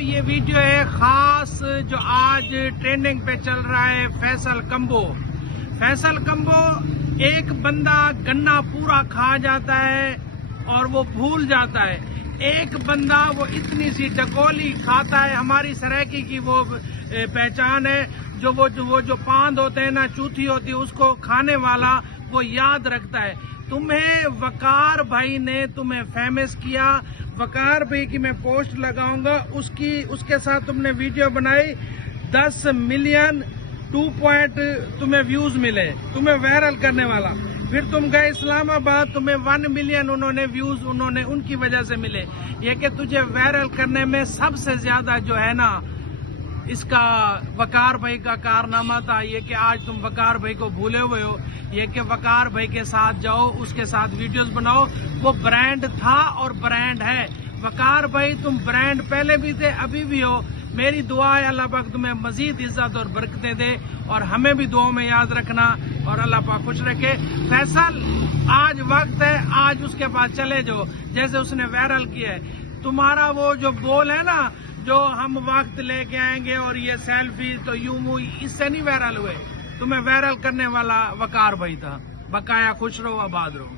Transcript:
یہ ویڈیو ہے خاص جو آج ٹرینڈنگ پہ چل رہا ہے فیصل کمبو. فیصل کمبو ایک بندہ گنا پورا کھا جاتا ہے اور وہ بھول جاتا ہے. ایک بندہ وہ اتنی سی ڈکولی کھاتا ہے. ہماری سرائکی کی وہ پہچان ہے جو پاند ہوتے ہیں نا، چوتھی ہوتی ہے، اس کو کھانے والا وہ یاد رکھتا ہے. تمہیں وقار بھائی نے تمہیں فیمس کیا. وقار بھائی کی میں پوسٹ لگاؤں گا، اس کے ساتھ تم نے ویڈیو بنائی، 10 ملین 2 پوائنٹ تمہیں ویوز ملے، تمہیں وائرل کرنے والا. پھر تم گئے اسلام آباد، تمہیں 1 ملین ویوز ان کی وجہ سے ملے. یہ کہ تجھے وائرل کرنے میں سب سے زیادہ جو ہے نا، اس کا وقار بھائی کا کارنامہ تھا. یہ کہ آج تم وقار بھائی کو بھولے ہوئے ہو. یہ کہ وقار بھائی کے ساتھ جاؤ، اس کے ساتھ ویڈیوز بناؤ. وہ برانڈ تھا اور برانڈ ہے. وقار بھائی تم برانڈ پہلے بھی تھے، ابھی بھی ہو. میری دعا ہے اللہ پاک تمہیں مزید عزت اور برکتیں دے، اور ہمیں بھی دعاؤں میں یاد رکھنا، اور اللہ پاک خوش رکھے. فیصل آج وقت ہے، آج اس کے پاس چلے جاؤ جیسے اس نے وائرل کیا ہے. تمہارا وہ جو بول ہے نا، جو ہم وقت لے کے آئیں گے اور یہ سیلفی تو یوں اس سے نہیں وائرل ہوئے. تمہیں وائرل کرنے والا وقار بھائی تھا. بقایا خوش رہو، آباد رہو.